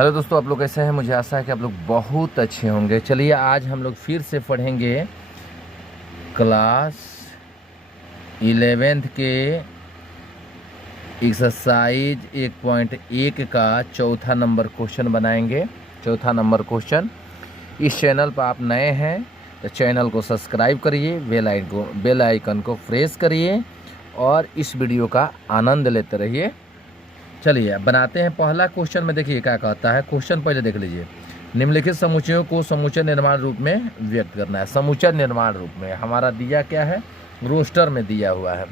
Hello दोस्तों, आप लोग कैसे हैं। मुझे आशा है कि आप लोग बहुत अच्छे होंगे। चलिए आज हम लोग फिर से पढ़ेंगे क्लास 11th के एक्सरसाइज 1.1 का चौथा नंबर क्वेश्चन बनाएंगे। चौथा नंबर क्वेश्चन। इस चैनल पर आप नए हैं तो चैनल को सब्सक्राइब करिए, बेल आइकन को प्रेस करिए और इस वीडियो का आनंद लेते रहिए। चलिए बनाते हैं पहला क्वेश्चन में। देखिए क्या कहता है क्वेश्चन, पहले देख लीजिए। निम्नलिखित समुच्चयों को समुच्चय निर्माण रूप में व्यक्त करना है। समुच्चय निर्माण रूप में हमारा दिया क्या है, रोस्टर में दिया हुआ है।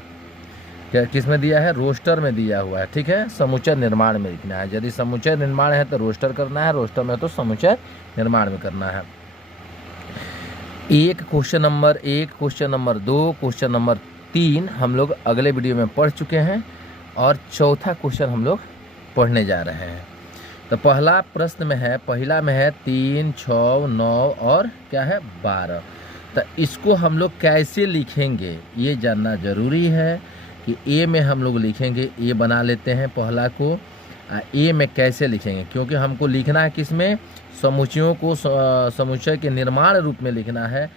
क्या किस में दिया है, रोस्टर में दिया हुआ है। ठीक है, समुच्चय निर्माण में लिखना है। यदि समुच्चय निर्माण है तो रोस्टर करना है, रोस्टर में तो समुच्चय निर्माण में करना है। Question number 1, question number 2, question number 3 हम लोग अगले वीडियो में पढ़ चुके हैं और चौथा क्वेश्चन हम लोग पढ़ने जा रहे हैं। तो पहला प्रश्न में है, पहला में है 3, 6, 9 और क्या है 12। तो इसको हम लोग कैसे लिखेंगे ये जानना जरूरी है कि ए में हम लोग लिखेंगे। ए बना लेते हैं पहला को। ए में कैसे लिखेंगे, क्योंकि हमको लिखना है किसमें, समुच्चयों को समुच्चय के निर्माण रूप में लिखना है,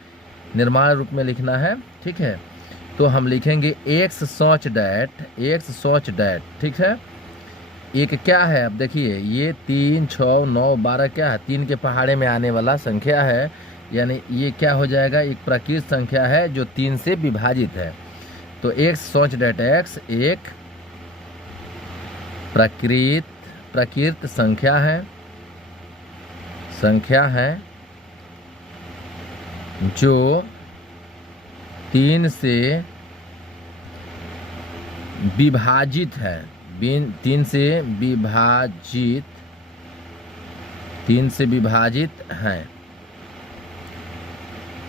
निर्माण रूप में लिखना है। ठीक है, तो हम लिखेंगे एक्स सच डैट। ठीक है, एक क्या है, अब देखिए ये 3, 6, 9, 12 क्या है, 3 के पहाड़े में आने वाला संख्या है। यानी ये क्या हो जाएगा, एक प्रकृत संख्या है जो 3 से विभाजित है। तो एक्स सच डैट एक्स एक प्रकृत संख्या है जो 3 से विभाजित है। 3 से विभाजित हैं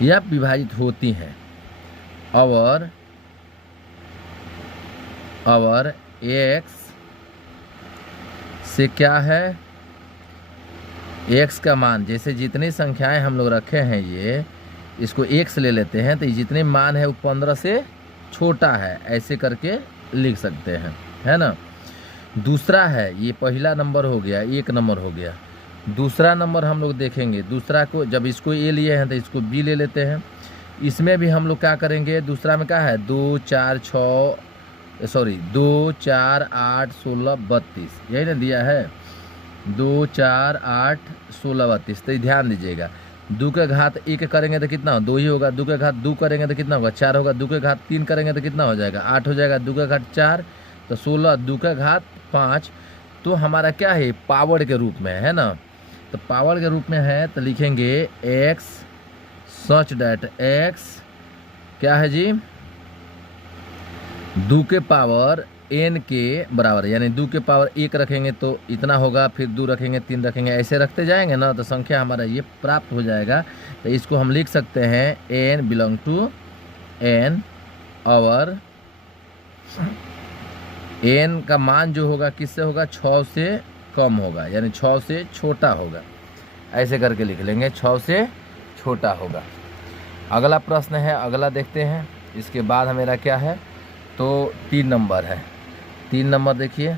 या विभाजित होती हैं। और एक्स से क्या है, एक्स का मान, जैसे जितनी संख्याएं हम लोग रखे हैं ये, इसको एक्स ले लेते हैं तो जितने मान है वो 15 से छोटा है, ऐसे करके लिख सकते हैं, है ना। दूसरा है, ये पहला नंबर हो गया, 1 नंबर हो गया। दूसरा नंबर हम लोग देखेंगे, दूसरा को जब इसको ए लिए हैं तो इसको बी ले लेते हैं। इसमें भी हम लोग क्या करेंगे, दूसरा में क्या है 2, 4, 8, 16, 32, यही ना दिया है 2, 4, 8, 16, 32। तो ध्यान दीजिएगा, 2 के घात 1 करेंगे तो कितना, 2 ही होगा। 2 के घात 2 करेंगे तो कितना होगा, 4 होगा। 2 के घात 3 करेंगे तो कितना हो जाएगा, 8 हो जाएगा। 2 के घात 4 तो 16, 2 के घात 5। तो हमारा क्या है, पावर के रूप में है ना। तो पावर के रूप में है तो लिखेंगे एक्स सच डैट एक्स क्या है जी, 2 के पावर n के बराबर, यानी 2 के पावर 1 रखेंगे तो इतना होगा, फिर 2 रखेंगे, 3 रखेंगे, ऐसे रखते जाएंगे ना तो संख्या हमारा ये प्राप्त हो जाएगा। तो इसको हम लिख सकते हैं n बिलोंग टू n और n का मान जो होगा किससे होगा, 6 से कम होगा, यानी 6 से छोटा होगा। ऐसे करके लिख लेंगे, 6 से छोटा होगा। अगला प्रश्न है, अगला देखते हैं। इसके बाद मेरा क्या है, तो 3 नंबर है। 3 नंबर देखिए,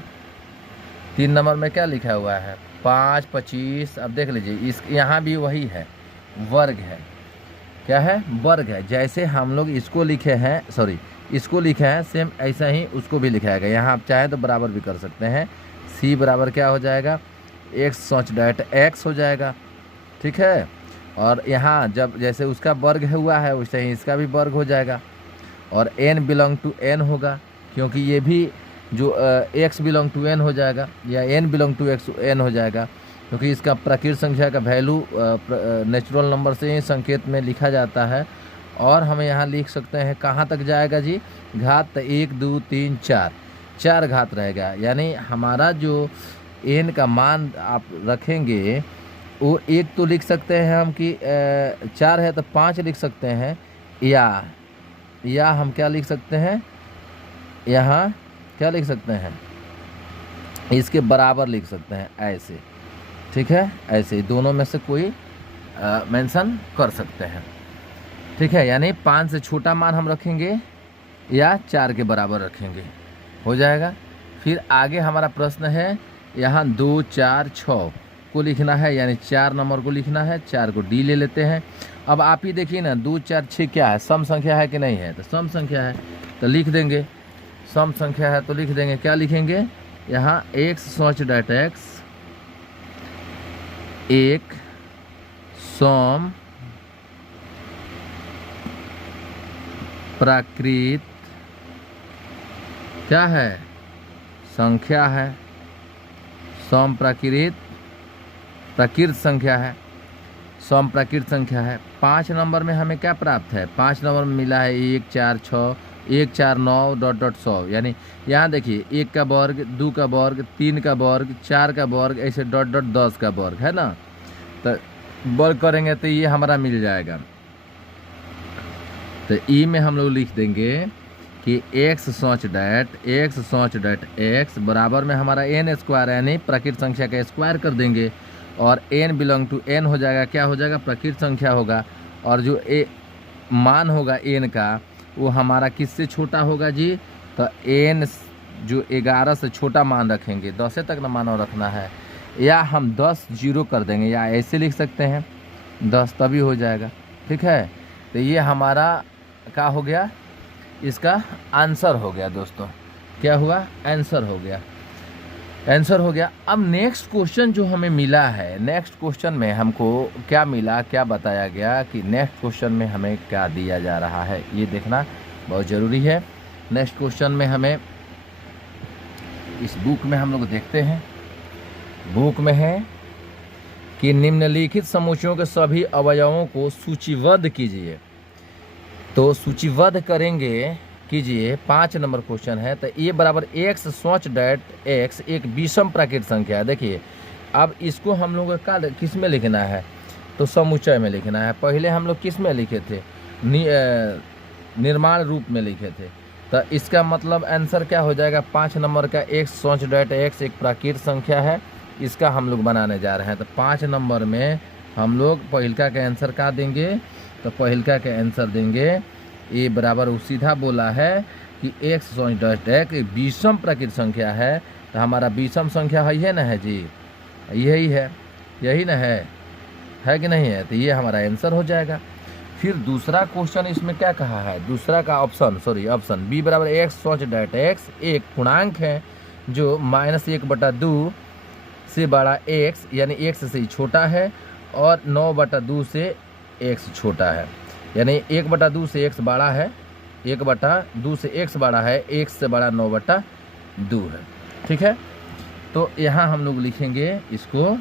3 नंबर में क्या लिखा हुआ है, 5, 25। अब देख लीजिए, इस यहाँ भी वही है, वर्ग है। क्या है, वर्ग है। जैसे हम लोग इसको लिखे हैं, इसको लिखे हैं, सेम ऐसा ही उसको भी लिखाएगा। यहाँ आप चाहें तो बराबर भी कर सकते हैं। सी बराबर क्या हो जाएगा, एक्स सच डैट एक्स हो जाएगा। ठीक है, और यहाँ जब जैसे उसका वर्ग हुआ है वैसे ही इसका भी वर्ग हो जाएगा। और n बिलोंग टू n होगा, क्योंकि ये भी जो x बिलोंग टू n हो जाएगा, या n belong to x n हो जाएगा, क्योंकि इसका प्रकृत संख्या का वैल्यू नेचुरल नंबर से ही संकेत में लिखा जाता है। और हमें यहाँ लिख सकते हैं कहाँ तक जाएगा जी, घात। तो 1, 2, 3, 4 घात रहेगा। यानी हमारा जो n का मान आप रखेंगे वो 1 तो लिख सकते हैं हम कि 4 है तो 5 लिख सकते हैं, या हम क्या लिख सकते हैं, यहाँ क्या लिख सकते हैं, इसके बराबर लिख सकते हैं ऐसे। ठीक है, ऐसे दोनों में से कोई मेंशन कर सकते हैं। ठीक है, यानी 5 से छोटा मान हम रखेंगे या 4 के बराबर रखेंगे, हो जाएगा। फिर आगे हमारा प्रश्न है यहाँ 2, 4, 6 को लिखना है, यानी 4 नंबर को लिखना है, 4 को डी ले लेते हैं। अब आप ही देखिए ना, 2 4 6 क्या है, सम संख्या है कि नहीं है, तो सम संख्या है तो लिख देंगे, सम संख्या है तो लिख देंगे। क्या लिखेंगे यहाँ, एक्स सच डैट एक्स एक सम प्राकृत क्या है, संख्या है, सम प्राकृत संख्या है, सम प्राकृत संख्या है। 5 नंबर में हमें क्या प्राप्त है, 5 नंबर में मिला है 1 4 6 1 4 9 डॉट डॉट 100, यानी यहाँ देखिए 1 का वर्ग, 2 का वर्ग, 3 का वर्ग, 4 का वर्ग, ऐसे डॉट डॉट 10 का वर्ग है ना, तो वर्ग करेंगे तो ये हमारा मिल जाएगा। तो ई में हम लोग लिख देंगे कि एक्स सच डैट एक्स बराबर में हमारा एन स्क्वायर, यानी प्राकृत संख्या का स्क्वायर कर देंगे, और एन बिलोंग टू एन हो जाएगा, क्या हो जाएगा, प्राकृत संख्या होगा, और जो मान होगा एन का वो हमारा किससे छोटा होगा जी, तो एन जो 11 से छोटा मान रखेंगे, 10 तक ना मान रखना है, या हम 10 जीरो कर देंगे, या ऐसे लिख सकते हैं 10 तभी हो जाएगा। ठीक है, तो ये हमारा क्या हो गया, इसका आंसर हो गया दोस्तों। क्या हुआ, आंसर हो गया, आंसर हो गया। अब नेक्स्ट क्वेश्चन जो हमें मिला है, नेक्स्ट क्वेश्चन में हमको क्या मिला, क्या बताया गया कि नेक्स्ट क्वेश्चन में हमें क्या दिया जा रहा है, ये देखना बहुत ज़रूरी है। नेक्स्ट क्वेश्चन में हमें इस बुक में हम लोग देखते हैं, बुक में है कि निम्नलिखित समूहों के सभी अवयवों को सूचीबद्ध कीजिए। तो सूचीबद्ध करेंगे, कीजिए। 5 नंबर क्वेश्चन है, तो ए बराबर एक्स सोच डैट एक्स एक विषम प्राकृत संख्या है। देखिए अब इसको हम लोग का किस में लिखना है, तो समुच्चय में लिखना है। पहले हम लोग किस में लिखे थे, निर्माण रूप में लिखे थे। तो इसका मतलब आंसर क्या हो जाएगा, 5 नंबर का एक्स सोच डैट एक्स एक प्राकृत संख्या है, इसका हम लोग बनाने जा रहे हैं। तो 5 नंबर में हम लोग पहिलका का आंसर क्या देंगे, तो पहिलका के आंसर देंगे ए बराबर, वो सीधा बोला है कि एक्स सोच डैट एक्स एक विषम प्राकृत संख्या है, तो हमारा विषम संख्या है ना है जी, यही है, यही ना है कि नहीं है, तो ये हमारा आंसर हो जाएगा। फिर दूसरा क्वेश्चन इसमें क्या कहा है, दूसरा का ऑप्शन बी बराबर एक्स सोच डैट एक्स एक पूर्णांक है जो -1/2 से बड़ा एक्स, यानी एक्स से छोटा है, और 9/2 से एक्स छोटा है, यानी 1/2 से एक्स बड़ा है, 1/2 से एक्स बड़ा है, एक्स से बड़ा 9/2 है। ठीक है, तो यहाँ हम लोग लिखेंगे इसको।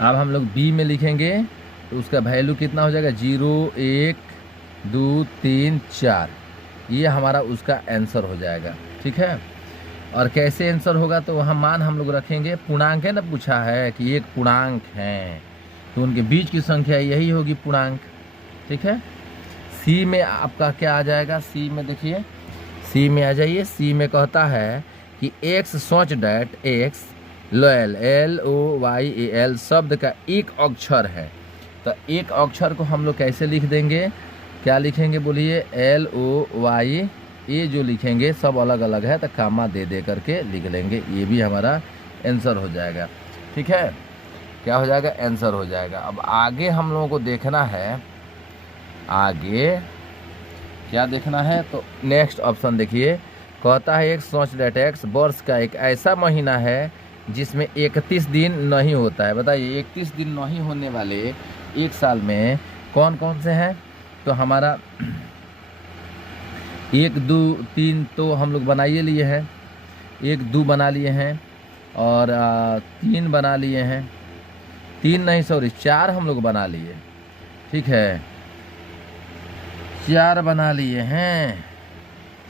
अब हम लोग बी में लिखेंगे, तो उसका वैल्यू कितना हो जाएगा, 0 1 2 3 4, ये हमारा उसका आंसर हो जाएगा। ठीक है, और कैसे आंसर होगा, तो वहाँ मान हम लोग रखेंगे, पूर्णांक है ना, पूछा है कि एक पूर्णांक है, तो उनके बीच की संख्या यही होगी पूर्णांक। ठीक है, सी में आपका क्या आ जाएगा, सी में देखिए, सी में आ जाइए। सी में कहता है कि एक्स सोच डैट एक्स LOYAL शब्द का एक अक्षर है। तो एक अक्षर को हम लोग कैसे लिख देंगे, क्या लिखेंगे बोलिए, LOY, ये जो लिखेंगे सब अलग अलग है, तो कामा दे करके लिख लेंगे, ये भी हमारा आंसर हो जाएगा। ठीक है, क्या हो जाएगा, आंसर हो जाएगा। अब आगे हम लोगों को देखना है, आगे क्या देखना है, तो नेक्स्ट ऑप्शन देखिए, कहता है एक सोच डैट एक्स वर्ष का एक ऐसा महीना है जिसमें 31 दिन नहीं होता है। बताइए 31 दिन नहीं होने वाले एक साल में कौन कौन से हैं, तो हमारा 1 2 3 तो हम लोग बनाइए लिए हैं, 1 2 बना लिए हैं, और 3 बना लिए हैं, 3 नहीं सॉरी 4 हम लोग बना लिए। ठीक है, 4 बना लिए हैं,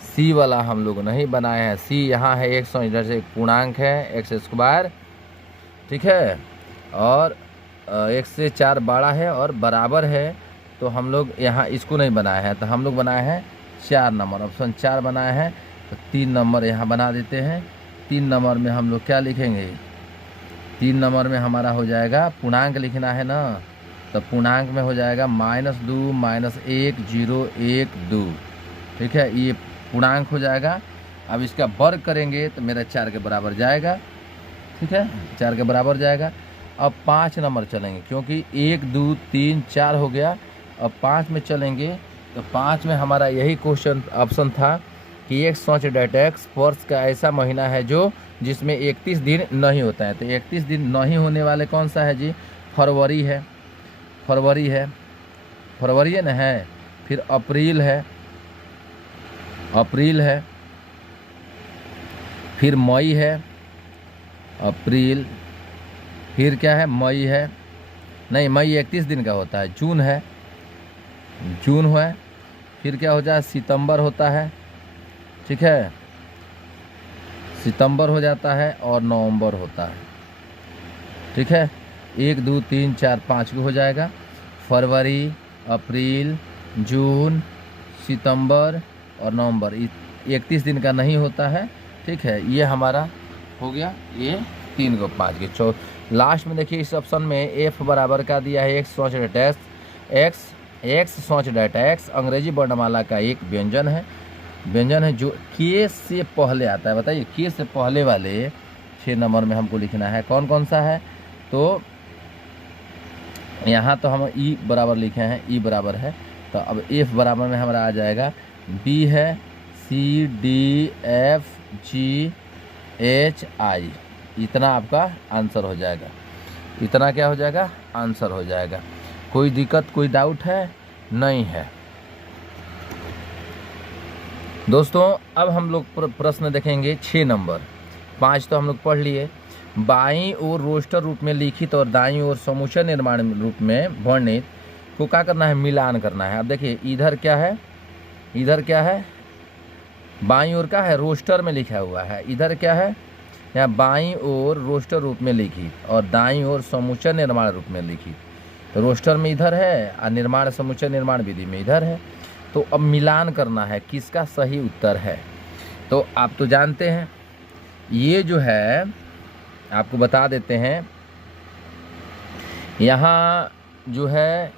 सी वाला हम लोग नहीं बनाए हैं। सी यहाँ है, एक इधर से एक पूर्णांक है एक्स स्क्वायर। ठीक है, और 1 से 4 बड़ा है और बराबर है, तो हम लोग यहाँ इसको नहीं बनाए हैं, तो हम लोग बनाए हैं 4 नंबर, ऑप्शन 4 बनाए हैं। तो 3 नंबर यहाँ बना देते हैं। 3 नंबर में हम लोग क्या लिखेंगे, 3 नंबर में हमारा हो जाएगा, पूर्णांक लिखना है ना, तो पूर्णांक में हो जाएगा -2 -1 0 1 2। ठीक है, ये पूर्णांक हो जाएगा। अब इसका वर्ग करेंगे तो मेरा 4 के बराबर जाएगा, ठीक है, 4 के बराबर जाएगा। अब 5 नंबर चलेंगे, क्योंकि 1 2 3 4 हो गया। अब 5 में चलेंगे, तो 5 में हमारा यही क्वेश्चन ऑप्शन था कि एक सोच डेट एक्स वर्ष का ऐसा महीना है जो जिसमें 31 दिन नहीं होता है। तो 31 दिन नहीं होने वाले कौन सा है जी? फरवरी है, फरवरी है, फरवरी है ना है। फिर अप्रैल है, अप्रैल है। फिर मई है, अप्रैल। फिर क्या है? मई है, नहीं मई 31 दिन का होता है। जून है, जून है। फिर क्या हो जाए? सितंबर होता है, ठीक है, सितंबर हो जाता है। और नवंबर होता है, ठीक है। 1 2 3 4 5 को हो जाएगा। फरवरी, अप्रैल, जून, सितंबर और नवंबर 31 दिन का नहीं होता है, ठीक है। ये हमारा हो गया, ये 3 को 5 के लास्ट में देखिए इस ऑप्शन में एफ बराबर का दिया है एक्स सोच डेट एक्स, एक्स सोच डेट एक्स अंग्रेजी वर्णमाला का एक व्यंजन है, व्यंजन है जो के से पहले आता है। बताइए, के से पहले वाले 6 नंबर में हमको लिखना है कौन कौन सा है। तो यहाँ तो हम ई बराबर लिखे हैं, ई बराबर है। तो अब एफ बराबर में हमारा आ जाएगा बी है, C D F G H I. इतना आपका आंसर हो जाएगा, इतना क्या हो जाएगा? आंसर हो जाएगा। कोई दिक्कत, कोई डाउट है? नहीं है। दोस्तों अब हम लोग प्रश्न देखेंगे 6 नंबर। 5 तो हम लोग पढ़ लिए। बाईं ओर रोस्टर रूप में लिखित और दाईं ओर समूचा निर्माण रूप में वर्णित को क्या करना है? मिलान करना है। अब देखिए इधर क्या है, इधर क्या है? बाईं ओर का है, रोस्टर में लिखा हुआ है। इधर क्या है? यहाँ बाईं ओर रोस्टर रूप में लिखित और दाईं ओर समूचा निर्माण रूप में लिखित। तो रोस्टर में इधर है और निर्माण समूचा निर्माण विधि में इधर है। तो अब मिलान करना है किसका सही उत्तर है। तो आप तो जानते हैं, ये जो है आपको बता देते हैं, यहाँ जो है,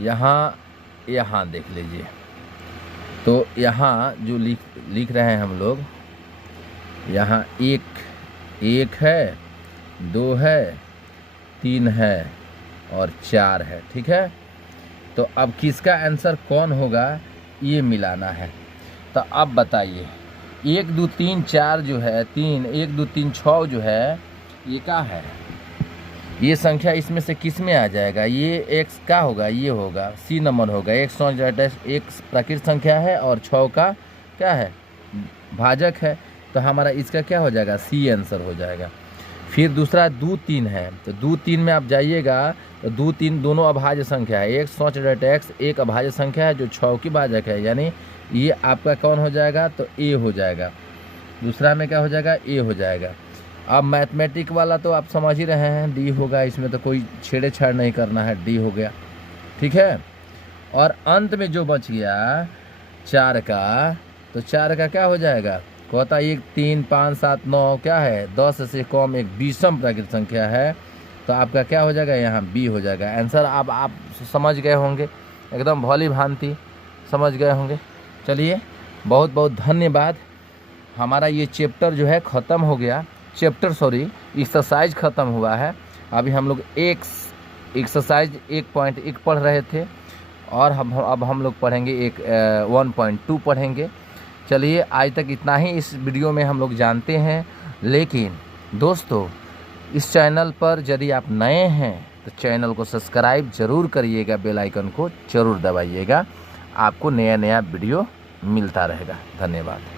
यहाँ देख लीजिए। तो यहाँ जो लिख रहे हैं हम लोग, यहाँ 1 है, 2 है, 3 है और 4 है, ठीक है। तो अब किसका आंसर कौन होगा ये मिलाना है। तो अब बताइए 1 2 3 4 जो है 3, 1 2 3 6 जो है ये क्या है? ये संख्या इसमें से किस में आ जाएगा? ये x का होगा, ये होगा सी नंबर होगा। एक प्राकृत संख्या है और 6 का क्या है? भाजक है। तो हमारा इसका क्या हो जाएगा? सी आंसर हो जाएगा। फिर दूसरा 2 3 है। तो 2 3 में आप जाइएगा तो 2 3 दोनों अभाज्य संख्या है। एक सोच डेट एक्स एक अभाज्य संख्या है जो 6 की भाजक है, यानी ये आपका कौन हो जाएगा? तो ए हो जाएगा। दूसरा में क्या हो जाएगा? ए हो जाएगा। अब मैथमेटिक वाला तो आप समझ ही रहे हैं, डी होगा। इसमें तो कोई छेड़छाड़ नहीं करना है, डी हो गया, ठीक है। और अंत में जो बच गया 4 का, तो 4 का क्या हो जाएगा? कहता 1 3 5 7 9 क्या है? 10 से कम एक विषम प्राकृत संख्या है। तो आपका क्या हो जाएगा? यहाँ बी हो जाएगा आंसर। अब आप समझ गए होंगे, एकदम भली भांति समझ गए होंगे। चलिए बहुत बहुत धन्यवाद। हमारा ये चैप्टर जो है ख़त्म हो गया, एक्सरसाइज ख़त्म हुआ है। अभी हम लोग एक्सरसाइज 1.1 पढ़ रहे थे और अब हम लोग पढ़ेंगे 1.2 पढ़ेंगे। चलिए आज तक इतना ही इस वीडियो में हम लोग जानते हैं। लेकिन दोस्तों इस चैनल पर यदि आप नए हैं तो चैनल को सब्सक्राइब ज़रूर करिएगा, बेल आइकन को ज़रूर दबाइएगा। आपको नया नया वीडियो मिलता रहेगा। धन्यवाद।